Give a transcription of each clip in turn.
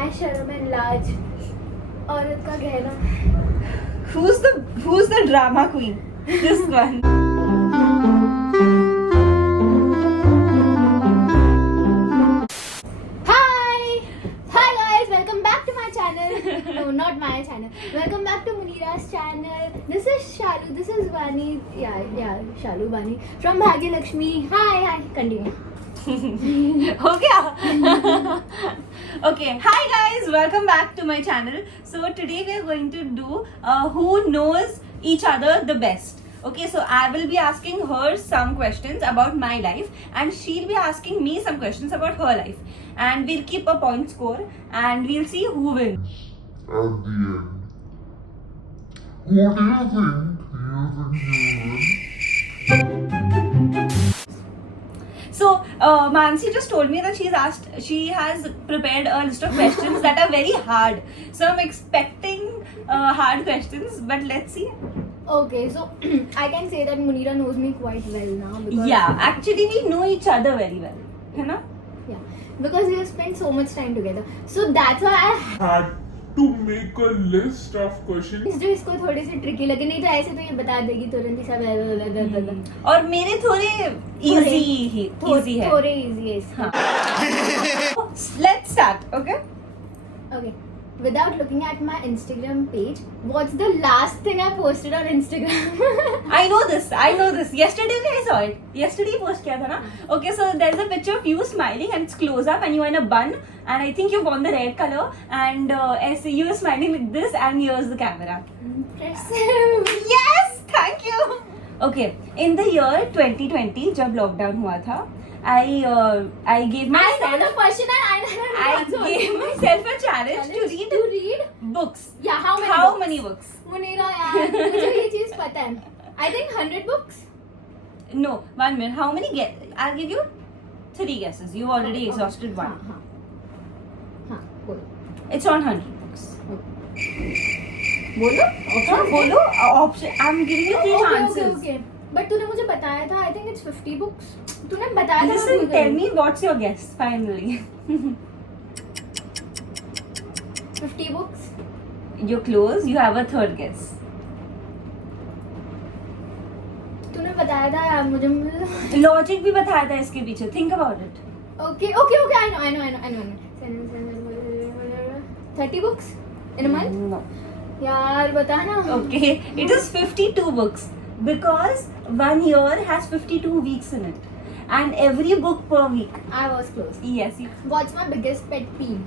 मैं शर्म एंड लाज, औरत का गहना. Who's the drama queen? This one. Hi guys, welcome back to my channel. No, not my channel. Welcome back to Munira's channel. This is Shalu. This is Vani. Yeah, Shalu Vani from Bhagya Lakshmi. Hi. Continue. हो गया? Okay, hi guys, welcome back to my channel. So today we are going to do who knows each other the best. Okay, so I will be asking her some questions about my life and she'll be asking me some questions about her life. And we'll keep a point score and we'll see who wins. At the end. What do you think? So Mansi just told me that she has prepared a list of questions that are very hard. So I'm expecting hard questions, but let's see. Okay, so I can say that Munira knows me quite well now because Yeah, actually we know each other very well, है ना? because we have spent so much time together. So that's why I Had to make a list of questions. जो इसको थोड़ी सी tricky लगे, नहीं तो ऐसे तो ये बता देगी तुरंत ही सब. और मेरे थोड़े easy है. थोड़े easy है. हाँ. Let's start, okay? Okay. Without looking at my Instagram page, what's the last thing I posted on Instagram? I know this. Yesterday I saw it. Yesterday post किया था ना? Okay, so there's a picture of you smiling and it's close up and you're in a bun and I think you've worn the red color and as you're smiling like this and here's the camera. Impressive. Yes, thank you. Okay, in the year 2020 जब lockdown हुआ था, I gave I know myself the question and I gave myself a challenge to read books. Yeah, how many books? Munira यार, मुझे ये चीज पता है. I think 100 books. No, 1 minute. How many I'll give you 3 guesses. You've already exhausted one. हाँ, बोलो. It's on 100 books. बोलो. बोलो. Option. I'm giving you 3 chances. Okay. But तूने मुझे बताया था. I think it's 50 books. तूने बताया था. Listen, tell me what's your guess finally. 50 books. You're close. You have a third guess. तूने बताया था यार मुझे. Logic भी बताया था इसके पीछे. Think about it. Okay. I know. 30 books in a month. No. यार बता ना. Okay. It is 52 books because 1 year has 52 weeks in it. And every book per week. I was close. Yes. What's my biggest pet peeve?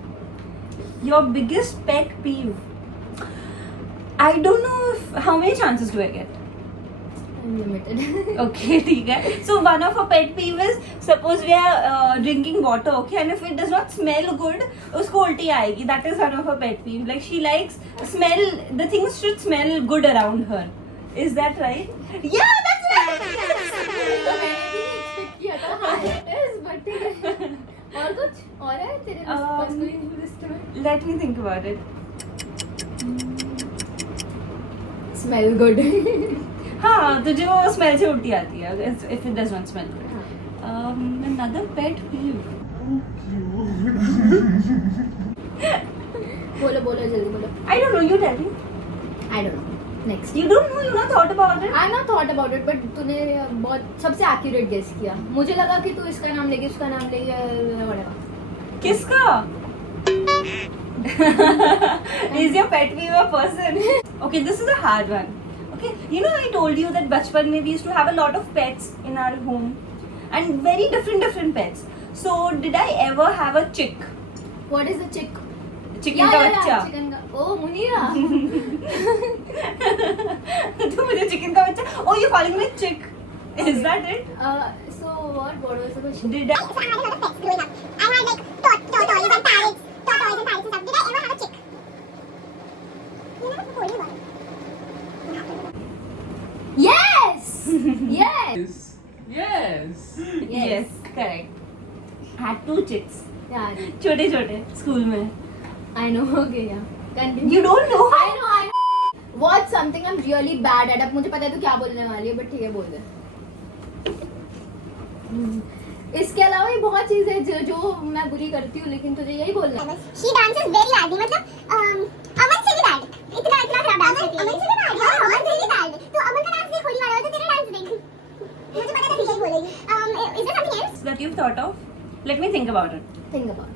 Your biggest pet peeve? I don't know how many chances do I get? Unlimited. Okay, ठीक है. So one of her pet peeve is suppose we are drinking water, okay, and if it does not smell good, उसको उल्टी आएगी. That is one of her pet peeve. Like she likes smell. The things should smell good around her. Is that right? Yeah, that's right. किया था. हाँ, it is, but ठीक है. और कुछ और है तेरे पास कोई लिस्ट में? Let me think about it. Smell good. हाँ, तुझे वो smell से उल्टी आती है if it does not smell good. Another pet peeve. बोलो जल्दी बोलो. I don't know. You tell me. I don't know. Next. You don't know. You not thought about it. I not thought about it, but तूने बहुत सबसे accurate guess किया. मुझे लगा कि तू इसका नाम लेगी, उसका नाम लेगी, whatever. किसका? Is your pet peeve a person? Okay, this is a hard one. Okay, you know I told you that बचपन में we used to have a lot of pets in our home, and very different pets. So did I ever have a chick? What is the chick? Chicken का बच्चा. Chicken का. Oh, Munira. तू मुझे chicken का बच्चा. Oh, you're calling me chick. Is that it? So what was the question? Did I? I had a lot of pets growing up. I had like tortoises and parrots and stuff. Did I ever have a chick? You never told me about it. Yes. Yes, correct. Had 2 chicks. Yeah. छोटे school में. I know. Okay, yeah. Continue. You don't know? I know. What's something I'm really bad at? अब मुझे पता है तू क्या बोलने वाली है, but ठीक है बोल दे. इसके अलावा भी बहुत चीजें जो मैं बुरी करती हूँ, लेकिन तुझे यही बोलना है। She dances very badly. मतलब अमन से भी bad. इतना खराब डांस करती है. अमन से भी bad. हाँ, अमन से भी bad. तो अमन का डांस देख, होली वाला, तो तेरा डांस देख. मुझे पता था तू यही बोलेगी. Is there something else? that you've thought of? Let me think about it. Think about,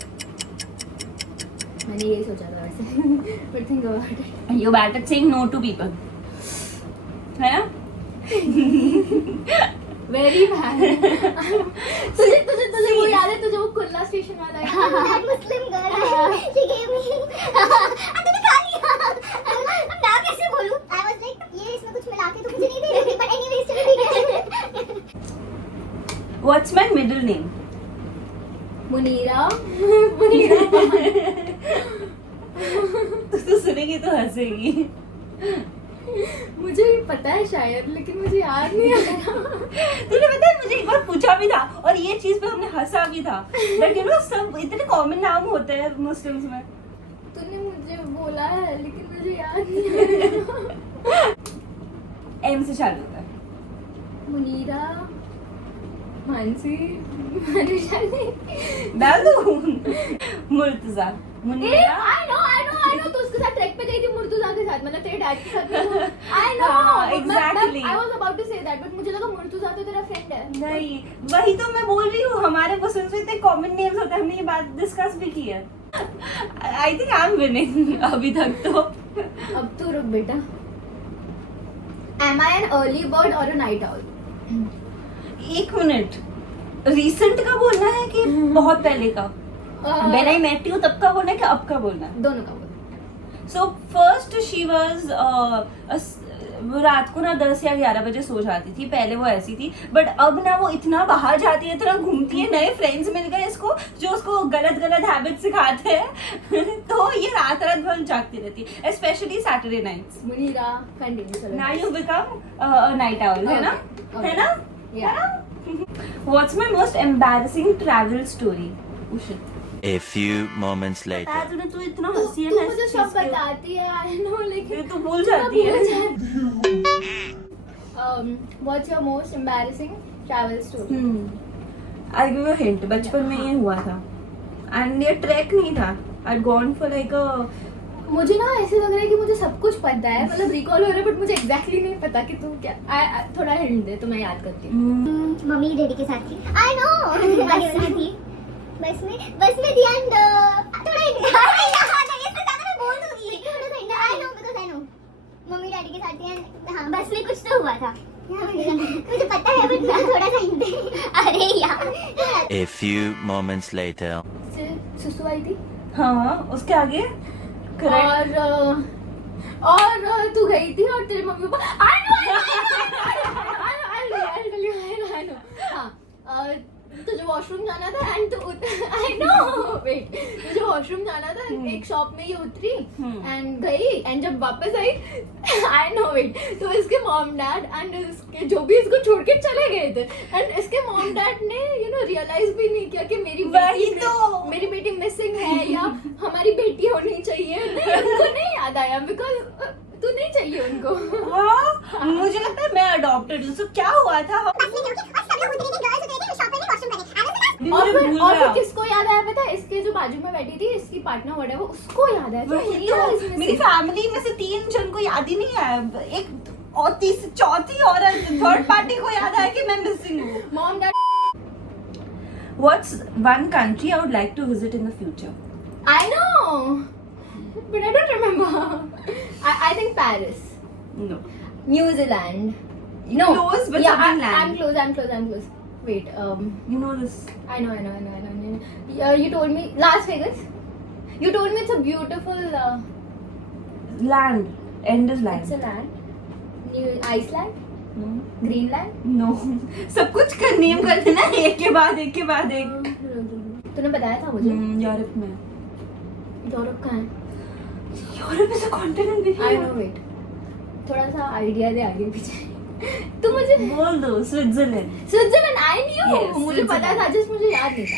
मैंने यही सोचा था वैसे, but think about it. You're bad at saying no to people. है ना? Very bad. तुझे तुझे तुझे वो याद है, तुझे वो कुल्ला स्टेशन वाला याद है? That Muslim girl. She gave me. तूने खा लिया. अब मैं कैसे बोलूं? I was like, ये इसमें कुछ मिला के तो मुझे नहीं दे रही, but anyways चलो ठीक है. What's my middle name? Munira. Munira. तू तो सुनेगी तो हंसेगी। मुझे भी पता है शायद, लेकिन मुझे याद नहीं आ रहा। तूने पता है मुझे एक बार पूछा भी था और ये चीज पे हमने हंसा भी था। That you know सब इतने कॉमन नाम होते हैं मुस्लिम्स में। तूने मुझे बोला है, लेकिन मुझे याद नहीं आ रहा। एम से चालू होता है। मुनीरा, मानसी, मनुषाली। डाल दूं? मुर्तजा, मुनीरा। I know, तू उसके साथ ट्रैक पे गई थी मुर्तुजा के साथ, मतलब तेरे डैड के साथ। I know, हाँ, exactly. I was about to say that, but मुझे लगा मुर्तुजा तो तेरा फ्रेंड है। नहीं, वही तो मैं बोल रही हूँ, हमारे मुस्लिम्स में इतने कॉमन नेम्स होते हैं, हमने ये बात डिस्कस भी की है। I think I am winning अभी तक तो। अब तू रुक बेटा। Am I an early bird or a night owl? एक मिनट, रिसेंट का बोलना है कि बहुत पहले का? When I met you तब का बोलना है कि अब का बोलना है? दोनों का बोल। So first she was वो रात को ना 10 या 11 बजे सो जाती थी, पहले वो ऐसी थी, बट अब ना वो इतना बाहर जाती है, इतना घूमती है, नए फ्रेंड्स मिल गए इसको जो उसको गलत गलत हैबिट सिखाते हैं। तो ये रात रात भर जागती रहती है, specially Saturday nights. Munira, continue चलो। Now you become a night owl, है ना? Okay. है ना? Yeah. What's my most embarrassing travel story? उषित, A few moments later. तूने तू इतना तू हंसी है तू ना मुझे इस सब चीज़ के- बताती है, I know, लेकिन ये तू भूल जाती है। What's your most embarrassing travel story? I'll give you a hint. बचपन में ये हुआ था एंड ये ट्रैक नहीं था। I'd gone for like a मुझे ना ऐसे लग रहा है कि मुझे सब कुछ पता है, मतलब रिकॉल हो रहा है, बट मुझे एग्जैक्टली नहीं पता कि तू क्या। थोड़ा हिंट दे तो मैं याद करती हूँ। मम्मी डैडी के साथ थी. I know. बस में थी. बस में थी and थोड़ा इससे ज़्यादा मैं बोल दूँगी. थोड़ा सा I know because I know. Mummy daddy के साथ थी and हाँ बस में कुछ तो हुआ था. मुझे पता है बट थोड़ा सा हिंट दे. अरे यार. A few moments later. सुसु आई थी हाँ उसके आगे correct. और तू गई थी और तेरे मम्मी पापा I know. हाँ, तुझे वॉशरूम जाना था एंड तू I know वेट तुझे वॉशरूम जाना था, एक शॉप में ये उतरी एंड गई एंड जब वापस आई I know वेट तो इसके मॉम डैड एंड इसके जो भी इसको छोड़ के चले गए थे एंड इसके मॉम डैड ने रियलाइज भी नहीं किया कि मेरी बेटी मिसिंग है या हमारी बेटी होनी चाहिए। नहीं, उनको नहीं याद आया बिकॉज तू नहीं चाहिए उनको। हाँ मुझे लगता है मैं अडॉप्टेड हूँ। So क्या हुआ था? बस में क्योंकि और सब लोग उतरे थे, गर्ल्स उतरे थे, शॉप में भी वॉशरूम करने. और फिर किसको याद आया पता है? इसके जो बाजू में बैठी थी इसकी पार्टनर व्हाटएवर, उसको याद आया। वही तो, मेरी फैमिली में से 3 जन को याद ही नहीं आया, एक और चौथी औरत थर्ड पार्टी को याद आया कि मैं मिसिंग हूँ। Mom dad. What's one country I would like to visit in the future? I know, but I don't remember. I think Paris. No. New Zealand. No. Close, but yeah, something I'm land. close. Wait. You know this. I know. You told me Las Vegas. You told me it's a beautiful. Land. End is land. It's a land. New Iceland. No. Greenland. No. सब कुछ का name कर देना एक के बाद एक. तूने बताया था मुझे। यूरोप में. यूरोप कहाँ है? यूरोप इज अ कॉन्टिनेंट भी. I know. Wait. थोड़ा सा आइडिया दे आगे पीछे। तू मुझे बोल दो. Switzerland. Switzerland I knew. Yes, मुझे पता था, Switzerland. जिस मुझे याद नहीं था।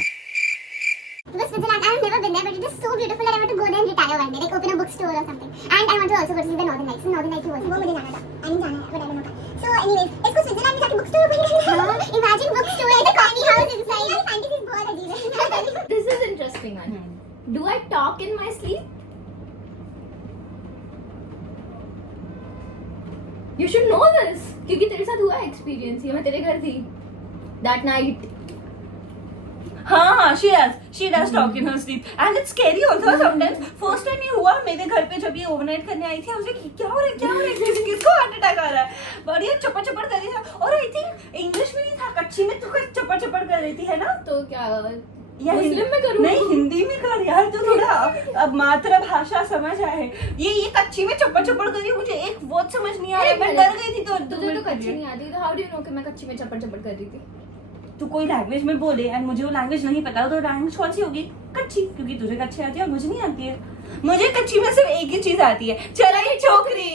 बस Switzerland. never been there, but it is so beautiful that I want to go there and retire one day, like open a bookstore or something. And I want to also go to see the Northern Lights. Northern Lights was वो मुझे जाना था. I नहीं जाना है, but I don't know. So anyways, इसको Switzerland में जाके bookstore open करना. Imagine bookstore with a coffee house inside. यार fantasy बहुत अजीब है. This is interesting one. Do I talk in my sleep? You should know this. क्योंकि तेरे साथ हुआ एक्सपीरियंस ये मैं तेरे घर थी. That night. हाँ, she does talk in her sleep and it's scary also sometimes. First time ये हुआ मेरे घर पे जब ये overnight करने आई थी, I was like क्या हो रहा है किसको हार्ट अटैक आ रहा है. बट ये चप्पड़ कर रही थी और I think इंग्लिश में नहीं था, कच्ची में तो चप्पड़ कर रही थी है ना. तो क्या या मुस्लिम में करूँ? नहीं हिंदी में कर यार, तो थोड़ा अब मातृभाषा समझ आए. ये कच्ची में चप्पड़ कर रही, मुझे एक वर्ड समझ नहीं आ रहा, मैं डर गई थी. तो तुझे तो कच्ची नहीं आती, तो हाउ डू यू नो कि मैं कच्ची में चप्पड़ कर रही थी? तू कोई लैंग्वेज में बोले एंड मुझे वो लैंग्वेज नहीं पता, तो लैंग्वेज कौन सी होगी? कच्ची, क्योंकि तुझे कच्ची आती है और मुझे नहीं आती है. मुझे कच्ची में सिर्फ एक ही चीज आती है, चलाई छोकरी.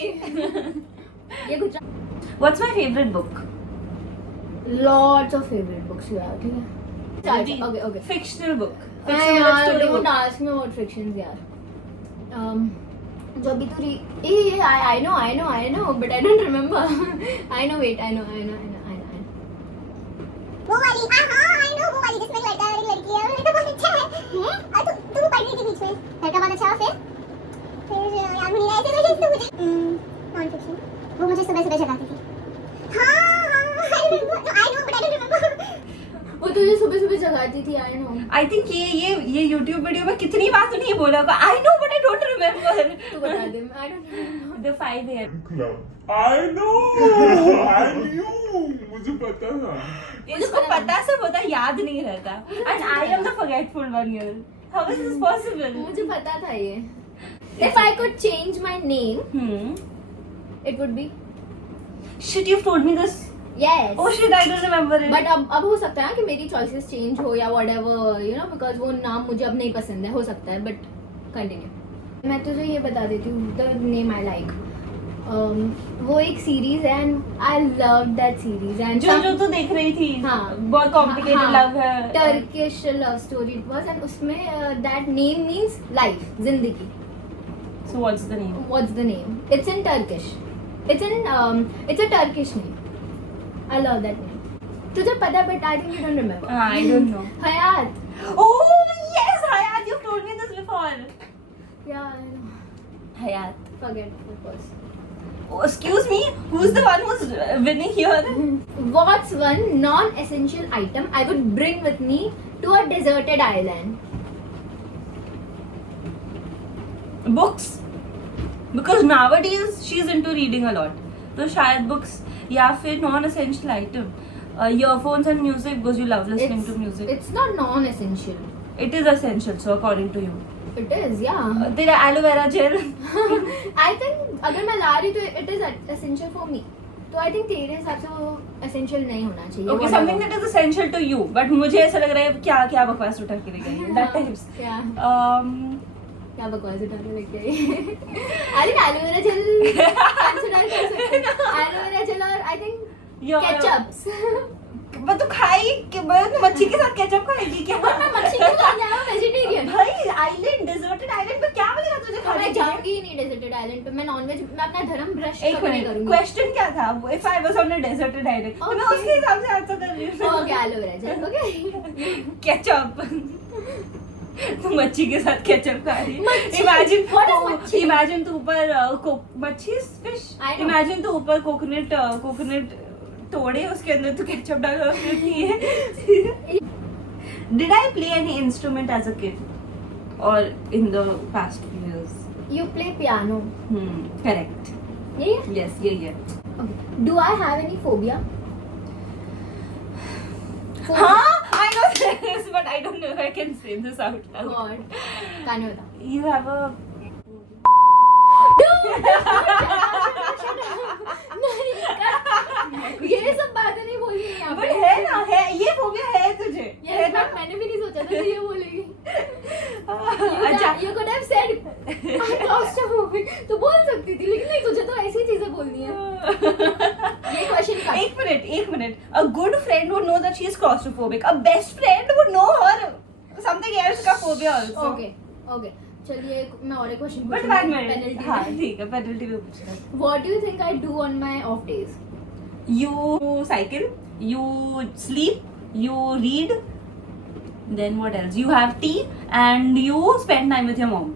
ये कुछ what's my favourite book? Lots of favourite books यार. ठीक है okay. Fictional book. यार don't ask me about fictions यार. जो अभी तो I know but I don't remember. I know वो वाली हाँ I know वो वाली जिसमें लड़का और एक लड़की है, वो लड़का बहुत अच्छा है. और तू पढ़ रही थी बीच में, लड़का बहुत अच्छा है. फिर यार मुझे ऐसे लगे इसको मुझे नॉन फिक्शन वो मुझे सुबह जगाती थी. हाँ I know but I don't remember. वो तुझे सुबह जगाती थी. I know. आई थिंक ये YouTube वीडियो में कितनी बार तूने ये बोला होगा, I know but I don't remember. तू बता दे. I don't know. The 5 AM Club. I know. I knew. मुझे पता था. इसको पता सब होता, याद नहीं रहता. And I am the forgetful one here. How is this possible? मुझे पता था ये. If I could change my name, it would be Shit, you've told me this. yes. Oh shit, I don't remember it. But अब हो सकता है कि मेरी चॉइसेस चेंज हो या whatever, you know, because वो नाम मुझे अब नहीं पसंद है, हो सकता है. But continue. मैं तुझे ये बता देती हूँ द नेम आई लाइक. वो एक सीरीज है and I love that series. And जो तू देख रही थी, हाँ. बहुत कॉम्प्लिकेटेड लव है, Turkish love story it was. And उसमें दैट नेम मींस लाइफ, जिंदगी. So what's the name? What's the name? It's in Turkish. It's a Turkish name. I love that name. तुझे पता है but I think you don't remember. I don't know. Hayat. Oh yes, Hayat, you've told me this before. Yeah, I know. Hayat. Forget of course. Oh, excuse me, who's the one who's winning here? What's one non-essential item I would bring with me to a deserted island? Books. Because nowadays she's into reading a lot. तो शायद books या फिर non-essential item. Earphones and music because you love listening to music. It's not non-essential. It is essential, so according to you. It is, yeah. तेरा aloe vera gel. I think अगर मैं ला रही तो it is essential for me. तो I think तेरे हिसाब से वो essential नहीं होना चाहिए. Okay, something that is essential to you, but मुझे ऐसा लग रहा है क्या बकवास उठा के लेके आई. That types. Yeah. क्या बकवास उठा के लेके आई. I think aloe vera gel consider कर सकते हैं. Aloe vera gel और I think ketchups. मैं तो खाई कि मैं मच्छी के साथ केचप खाएगी क्या? मैं मच्छी क्यों खाने आया हूँ? वेजिटेरियन. भाई आइलैंड, डेजर्टेड आइलैंड पे क्या मिलेगा तुझे खाने मैं के लिए? जाऊंगी ही नहीं डेजर्टेड आइलैंड पे. मैं नॉनवेज, मैं अपना धर्म भ्रष्ट एक कभी नहीं मिनट, करूंगी. क्वेश्चन क्या था? If I was on a deserted island तो मैं Okay. उसके हिसाब से आंसर कर रही हूँ. Okay aloe vera gel. Okay. Ketchup. तू मच्छी के साथ केचप खा रही है. मच्छी? इमेजिन What is मच्छी? इमेजिन तू ऊपर मच्छी फिश. I know. इमेजिन तू ऊपर कोकोनट तोड़े, उसके अंदर तू केचप डाला और फिर है. Did I play any instrument as a kid or in the past few years? You play piano. Correct. Yeah. Yes, yeah. Okay. Do I have any phobia? Huh? I know this, but I don't know if I can say this out loud. God. कान में बता. You have a. ये सब बातें नहीं बोलनी है यहाँ But पे. है ना, है ये फोबिया है तुझे. Yes, है ना? but मैंने भी नहीं सोचा था कि ये बोलेगी. अच्छा. You could have said I'm claustrophobic. तो बोल सकती थी, लेकिन नहीं, तुझे तो ऐसी चीजें बोलनी है. ये क्वेश्चन का. एक minute. A good friend would know that she is claustrophobic. A best friend would know her something else का phobia also. ओके ओके चलिए मैं और एक क्वेश्चन But पूछूंगी 1 minute. पेनल्टी हाँ में ठीक है, पेनल्टी में पूछ रहा हूँ. What do you think I do on my of days You cycle, you sleep, you read, then what else? You have tea and you spend time with your mom.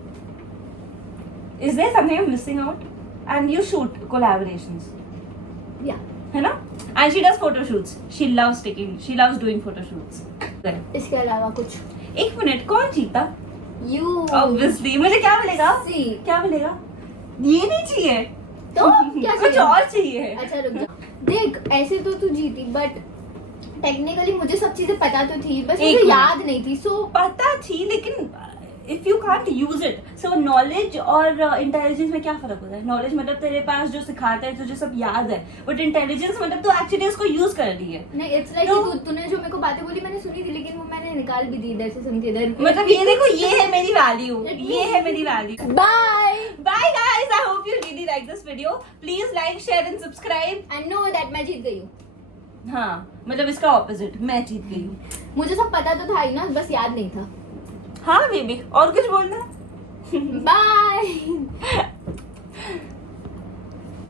Is there something I'm missing out? And you shoot collaborations, या है ना? And she does photo shoots. She loves doing photo shoots. Correct. इसके अलावा कुछ एक minute, कौन जीता? You Obviously, मुझे क्या मिलेगा? सी क्या मिलेगा? ये नहीं चाहिए. तो क्या कुछ चाहिए? और चाहिए. अच्छा रुक जा देख ऐसे तो तू जीती बट टेक्निकली मुझे सब चीजें पता तो थी बस एक मुझे मिनट। याद नहीं थी सो पता थी लेकिन if you can't use it, so knowledge और इंटेलिजेंस में क्या फर्क होता है? नॉलेज मतलब तेरे पास जो सिखाते हैं तुझे सब याद है, बट इंटेलिजेंस मतलब तू एक्चुअली उसको यूज कर रही है. नहीं इट्स लाइक तो- तूने जो मेरे को बातें बोली मैंने सुनी थी लेकिन वो मैंने निकाल भी दी इधर से सुन के इधर मतलब ये देखो, ये है मेरी वैल्यू, ये है मेरी value. Bye Bye guys, I hope you really like this video. Please like, share and subscribe. I know that मैं जीत गई हूँ हाँ मतलब इसका ऑपोजिट, मैं जीत गई हूँ. मुझे सब पता तो था ही ना बस याद नहीं था हाँ बेबी, और कुछ बोलना? बाय